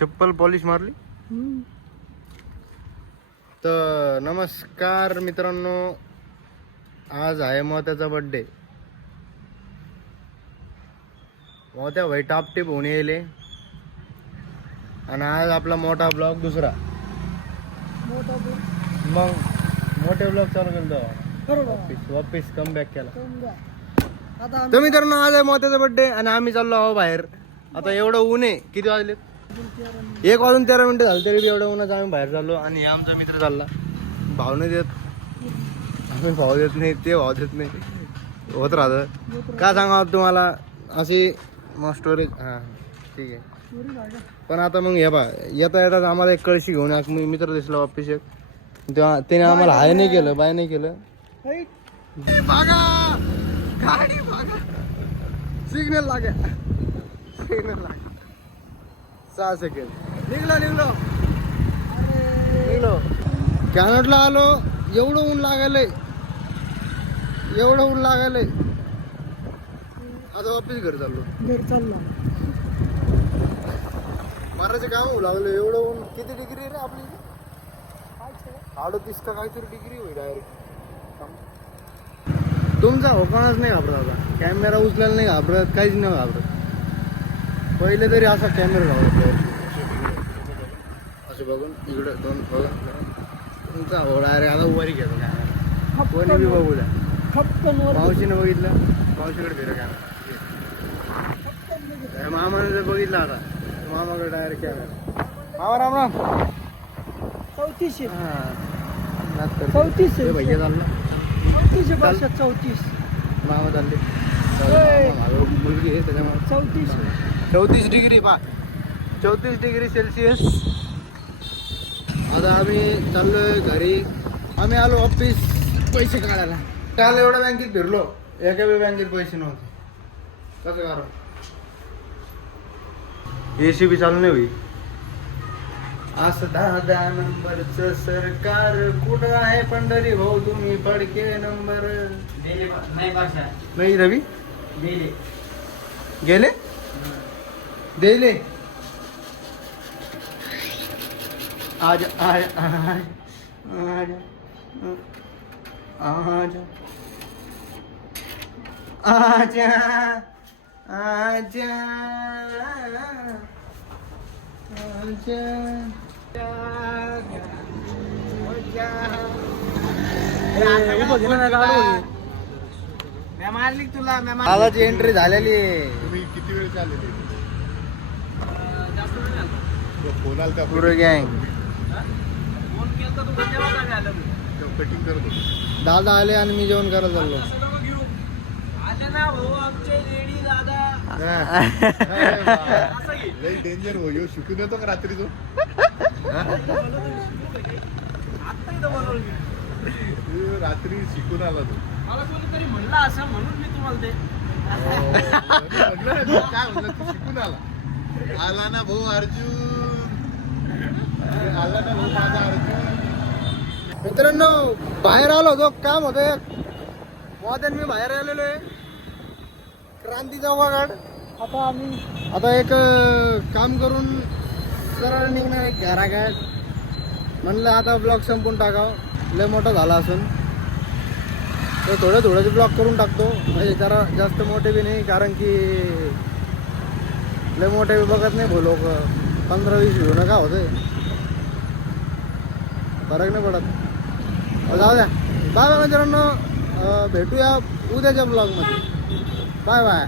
चप्पल पॉलिश मारली. तर नमस्कार मित्रांनो, आज आहे मोत्याचा बर्थडे. मोत्या भाई टापटे होऊन येले आणि आज आपला मोठा ब्लॉग दुसरा. मग मोठे ब्लॉग चालू केला, वापिस कम बॅक केला. तर मित्रांनो, आज आहे मोत्याचा बर्थडे आणि आम्ही चाललो आहो बाहेर. आता एवढं ऊन आहे, किती वाजले? 1:13 झाले तरी एवढं उन्हाचं आम्ही बाहेर चाललो. आणि आमचा मित्र चालला, भाव नाही देत, आम्ही भाव देत नाही, ते भाव देत नाही, होत राहतं. काय सांगा तुम्हाला अशी मग स्टोरेज. हां ठीक आहे. पण आता मग हे बा येता येतात आम्हाला एक कळशी घेऊन मित्र दिसला वापिस एक, तेव्हा त्याने आम्हाला हाय नाही केलं, बाय नाही केलं. गाडी बघा, सिग्नल लागे, सिग्नल लागे. 6 सेकंड निघलो कॅनडला आलो. एवढं ऊन लागायलंय, आता वापिस घरी चाललो. मारायचं काम होऊ लागलं. एवढं ऊन. किती डिग्री रे आपली? 38 का काहीतरी डिग्री होईल डायरेक्ट. तुमचा होकाणच नाही घाबरत आता, कॅमेरा उचलायला नाही घाबरत, काहीच नाही घाबरत. पहिले तरी असा कॅमेरा घाबरत असं बघून इकडं दोन बघून तुमचा हो डायरेक्ट आता उभारी घेतो कॅमेरा. कोणी बी बघू द्या. मावशीनं बघितलं, मावशीकडे फिरा कॅमेरा. मामाने जर बघितलं आता, मामाकडे डायरेक्ट कॅमेरा. मामा राम राम. 34 हां 34 भैया चालला. 34 मामा चालले. मुलगी आहे त्याच्यामुळे 34 डिग्री पा 34 डिग्री सेल्सिअस. आता आम्ही चाललोय घरी. आम्ही आलो ऑफिस पैसे काढायला. काल एवढ्या बँकेत फिरलो, एका बी बँकेत पैसे नव्हते. कसं कारण? AC बी चालू नाही होई. असं 10 नंबरचं सरकार कुठं आहे? पंढरी भाऊ तुम्ही पडके नंबर. नाही रवी गेले देले. आज आज आज आज आज आजा आजा आवाज एंट्री झालेली. तुम्ही किती वेळ चालले? फोन आला पुरं गँग कटिंग करत होतो. दादा आले आणि मी जेवण करायला चाललो. लई डेंजर हो, यो शिकून येतो का रात्री तो? रात्री शिकून आला तो. मला कोणीतरी म्हणलं असं, म्हणून मी तुम्हाला ते म्हटलं काय म्हणलं, तू शिकून आला ना भाऊ अर्जुन, आला ना भाऊ माझा अर्जुन. मित्रांनो, बाहेर आलो होतो, काम होतं मोत्यान. मी बाहेर आलेलो आहे क्रांती चौकाकडे. आता एक काम करून सरळ निघणार एक घराकडे. म्हणलं आता ब्लॉग संपून टाकावं, लय मोठा झाला असून तर थोडे ब्लॉग करून टाकतो. म्हणजे जरा जास्त मोठे बी नाही, कारण की लय मोठे बी बघत नाही भो लोक. 15-20 व्ह्यू नका होते, फरक नाही पडत. जाऊ द्या. बाय बाय मित्रांनो, भेटूया उद्याच्या ब्लॉगमध्ये. Bye bye.